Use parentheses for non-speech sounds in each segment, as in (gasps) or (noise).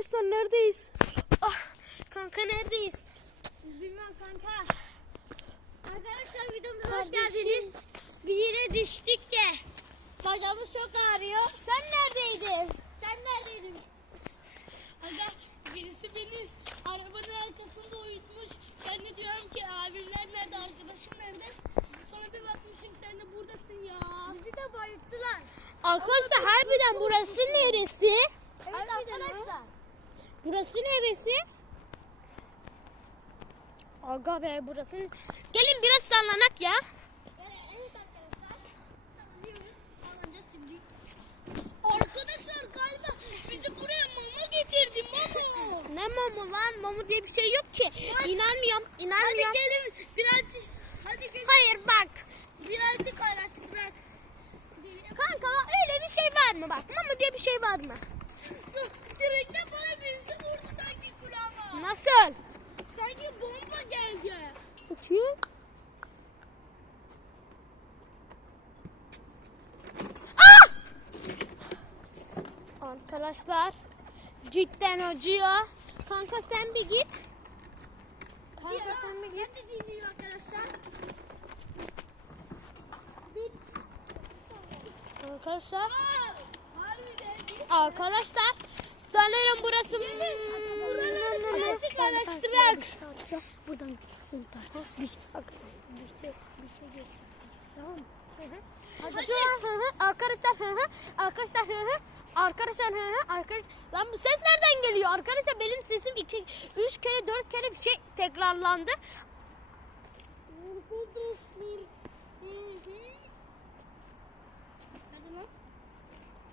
Arkadaşlar neredeyiz? Ah, kanka neredeyiz? Bilmem kanka. Arkadaşlar videomuza hoş geldiniz. Bir yere düştük de. Bacağımız çok ağrıyor. Sen neredeydin? Sen neredeydin? Aga birisi beni arabanın arkasında uyutmuş. Ben de diyorum ki abimler nerede, arkadaşım nerede? Sonra bir bakmışım sen de buradasın ya. Bizi de bayılttılar. Arkadaşlar harbiden burası neresi? Evet arkadaşlar. Burası neresi? Aga be burası. Gelin biraz sallanak ya. Arkadaşlar. Galiba bizi buraya mama getirdi mama. Ne mamu lan? Mamu diye bir şey yok ki. İnanmıyorum. Hadi İnanmıyorum. gelin birazcık. Hadi gelin Hayır bak. birazcık araştırak. Kanka bak öyle bir şey var mı bak? Mamu diye bir şey var mı? Direkten bana kulağıma. Nasıl? Sanki bomba geldi. Bakayım. Ah! Arkadaşlar cidden acıyor. Kanka sen bir git. Kanka sen bir git. Ben de dinleyeyim arkadaşlar. Arkadaşlar. Arkadaşlar sanırım burası birazcık araştırak. Buradan gitsin. Bir şey, şey, bir şey geçsin. Tamam mı? Arkadaşlar hı hı, arkadaşlar hı hı, arkadaşlar hı hı, arkadaş. Lan bu ses nereden geliyor? Arkadaşlar benim sesim iki, üç kere, dört kere bir şey tekrarlandı.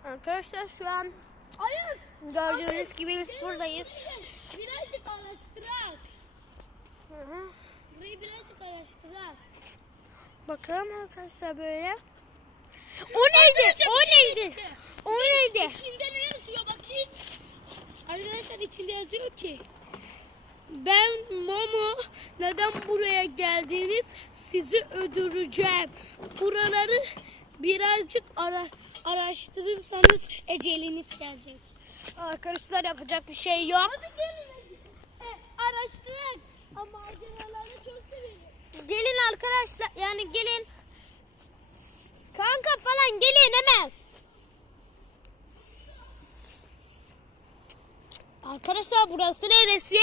Arkadaşlar şu an Hayır. gördüğünüz gibi biz buradayız. Birazcık araştırak. Hı hı. Burayı birazcık araştırak. Bakalım arkadaşlar böyle. O neydi? O neydi? O neydi? İçinde ne yazıyor bakayım. Arkadaşlar içinde yazıyor ki. Ben Momo neden buraya geldiniz sizi öldüreceğim. Buraları birazcık ara, araştırırsanız eceliniz gelecek. Arkadaşlar yapacak bir şey yok. Hadi gelin. E, araştırın. Ama maceraları çok. Gelin arkadaşlar yani gelin. Kanka falan gelin hemen. Arkadaşlar burası neresi?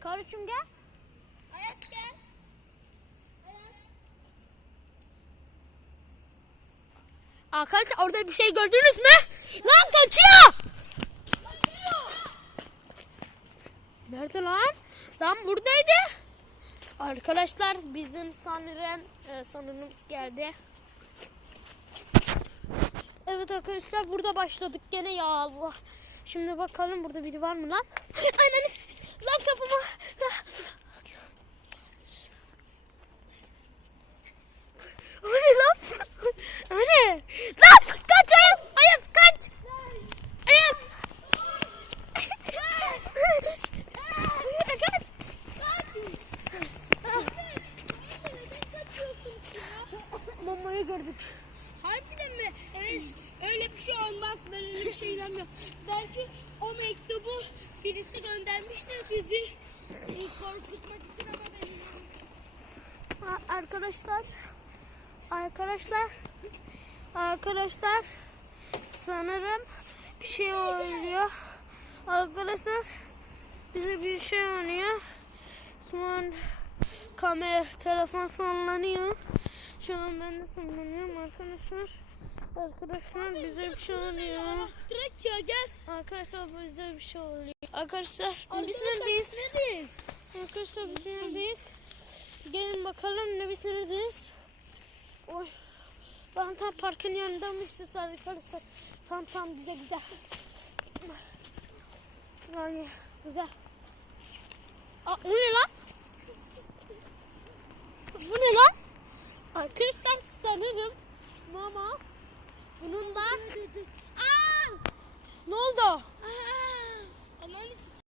Karıcığım gel. Ayas gel. Arkadaşlar orada bir şey gördünüz mü? Lan kaçıyor. Nerede lan? Lan buradaydı. Arkadaşlar bizim sanırım e, sonunumuz geldi. Evet arkadaşlar burada başladık gene ya Allah. Şimdi bakalım burada biri var mı lan? (gasps) S- lan kafama. (gasps) O lan? (laughs) O? Lan kaç Ayaz! Ayaz kaç! Ayaz! kaç! Mamayı gördük. Harbiden mi? Evet, öyle bir şey olmaz. Ben öyle bir şey inanmıyorum. Belki o mektubu birisi göndermiştir bizi e, korkutmak için ama ben Arkadaşlar Arkadaşlar Arkadaşlar Sanırım bir şey oluyor. Arkadaşlar Bize bir şey oluyor. Şu an Kamera telefon sallanıyor. Şu an ben de sallanıyorum arkadaşlar Arkadaşlar bize bir şey oluyor. ya gel. Arkadaşlar bize bir şey oluyor. Arkadaşlar, biz neredeyiz? Neredeyiz? Arkadaşlar biz neredeyiz? Gelin bakalım ne biz neredeyiz? Oy. Ben tam parkın yanında mı işte arkadaşlar? Tam tam bize güzel. Yani güzel. Aa, bu ne lan? Bu ne lan? Arkadaşlar sanırım mama bunun da... Aa! Ne oldu? Aha.